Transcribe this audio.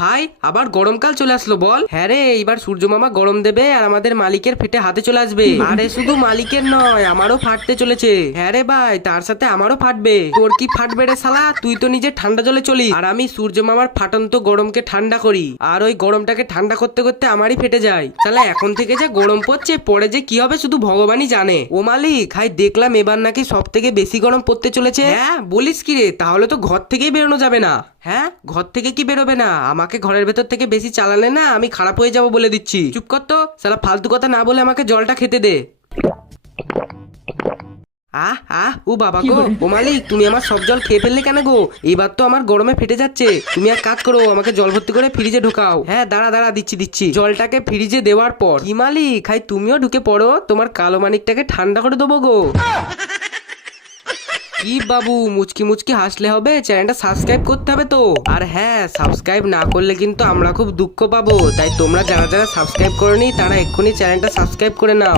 ভাই আবার গরমকাল চলে আসলো বল। হ্যাঁ রে, এবার সূর্য মামা গরম দেবে আর আমাদের মালিকের ফেটে হাতে চলে আসবে। আরে শুধু মালিকের নয়, আমারও ফাটতে চলেছে। হ্যাঁ রে ভাই, তার সাথে আমারও ফাটবে। তোর কি ফাটবে রে শালা? তুই তো নিজে ঠান্ডা জলে চলি, আর আমি সূর্য মামার ফাটন্ত গরমকে ঠান্ডা করি, আর ওই গরমটাকে ঠান্ডা করতে করতে আমারই ফেটে যায়। শালা এখন থেকে যে গরম পড়ছে, পরে যে কি হবে শুধু ভগবানই জানে। ও মালিক, হাই দেখলাম এবার নাকি সব থেকে বেশি গরম পড়তে চলেছে। হ্যাঁ বলিস কি রে? তাহলে তো ঘর থেকেই বেরোনো যাবে না। হ্যাঁ, ঘর থেকে কি বেরোবে না? আমাকে ঘরের ভেতর থেকে বেশি চালালে না আমি খারাপ হয়ে যাবো বলে দিচ্ছি। চুপ কর তো শালা, ফালতু কথা না বলে আমাকে জলটা খেতে দে। আহ আহ, ও বাবা গো, ও মালিক তুমি আমার সব জল খেয়ে ফেললে কেন গো? এবার তো আমার গরমে ফেটে যাচ্ছে। তুমি এক কাজ করো, আমাকে জল ভর্তি করে ফ্রিজে ঢোকাও। হ্যাঁ দাঁড়া দাঁড়া, দিচ্ছি দিচ্ছি। জলটাকে ফ্রিজে দেওয়ার পর কি মালিক, হাই তুমিও ঢুকে পড়ো, তোমার কালো মানিকটাকে ঠান্ডা করে দেবো গো। কি বাবু মুচকি মুচকি হাসলে হবে? চ্যানেলটা সাবস্ক্রাইব করতে হবে তো। আর হ্যাঁ, সাবস্ক্রাইব না করলে কিন্তু আমরা খুব দুঃখ পাবো। তাই তোমরা যারা যারা সাবস্ক্রাইব করোনি তারা এক্ষুনি চ্যানেলটা সাবস্ক্রাইব করে নাও।